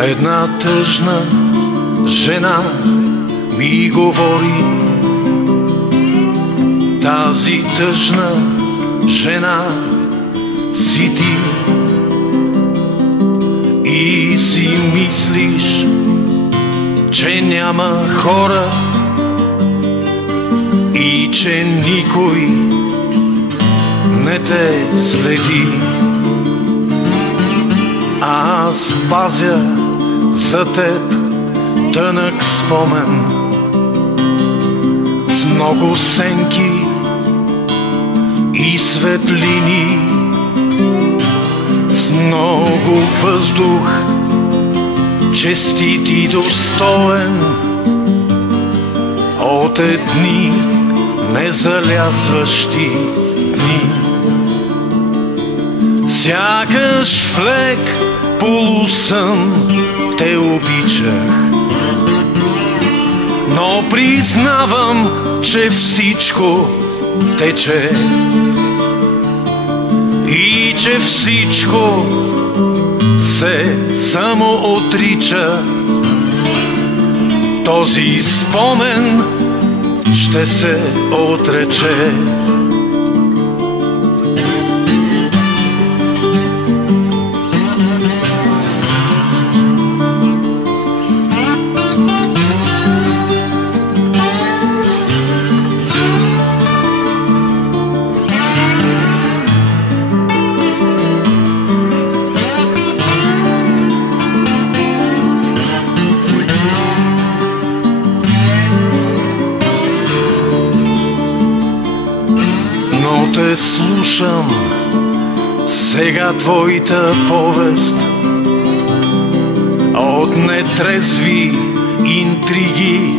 Една тъжна жена ми говори, тази тъжна жена си ти. И си мислиш, че няма хора и че никой не те следи. Аз пазя за теб тънък спомен с много сенки и светлини, с много въздух, честит и достоен от едни незалязващи дни. Сякаш в лек полусън те обичах, но признавам, че всичко тече и че всичко се само отрича. Този спомен ще се отрече. Но те слушам сега твоята повест от нетрезви интриги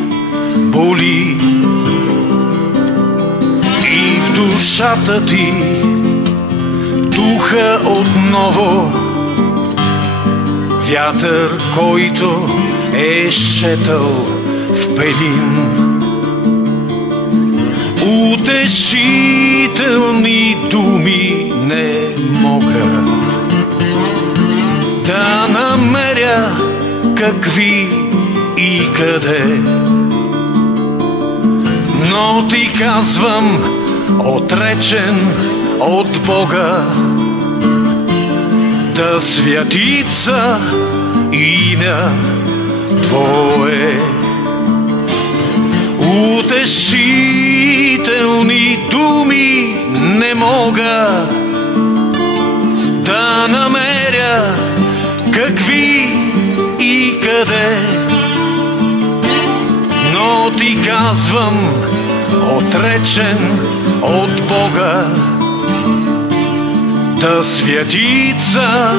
боли и в душата ти духа отново вятър, който е шетъл в пелин. Утешителни думи не мога да намеря какви и къде, но ти казвам, отречен от Бога, да святица имя Твое. Утешителни думи не мога да намеря какви и къде, но ти казвам, отречен от Бога, да святица